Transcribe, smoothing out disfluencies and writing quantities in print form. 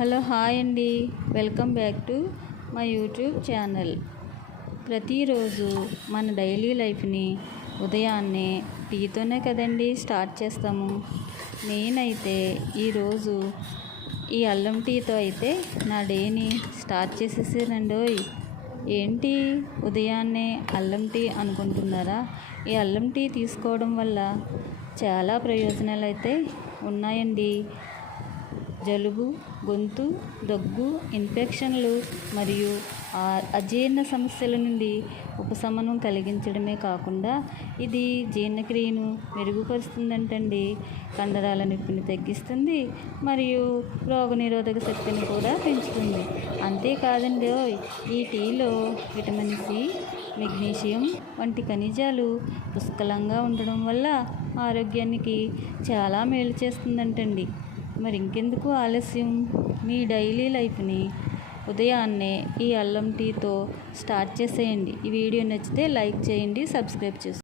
Hello hi అండి, welcome back to my YouTube channel. ప్రతిరోజు మన డైలీ లైఫ్ని ఉదయాన్నే టీతోనే కదండి స్టార్ట్ చేస్తాము. నేనైతే ఈరోజు ఈ అల్లం టీతో అయితే నా డేని స్టార్ట్ చేసేసానండోయ్. ఏంటి ఉదయాన్నే అల్లం టీ అనుకుంటున్నారా? ఈ అల్లం టీ తీసుకోవడం వల్ల చాలా ప్రయోజనాలు అయితే ఉన్నాయండి. జలుబు, గొంతు, దగ్గు, ఇన్ఫెక్షన్లు మరియు అజీర్ణ సమస్యల నుండి ఉపశమనం కలిగించడమే కాకుండా ఇది జీర్ణక్రియను మెరుగుపరుస్తుందంటండి. కండరాల నొప్పిని తగ్గిస్తుంది మరియు రోగనిరోధక శక్తిని కూడా పెంచుతుంది. అంతేకాదండి, ఈ టీలో విటమిన్ సి, మెగ్నీషియం వంటి ఖనిజాలు పుష్కలంగా ఉండడం వల్ల ఆరోగ్యానికి చాలా మేలు చేస్తుందంటండి. మరి ఇంకెందుకు ఆలస్యం, మీ డైలీ లైఫ్ని ఉదయాన్నే ఈ అల్లం టీతో స్టార్ట్ చేసేయండి. ఈ వీడియో నచ్చితే లైక్ చేయండి, సబ్స్క్రైబ్ చేసుకోండి.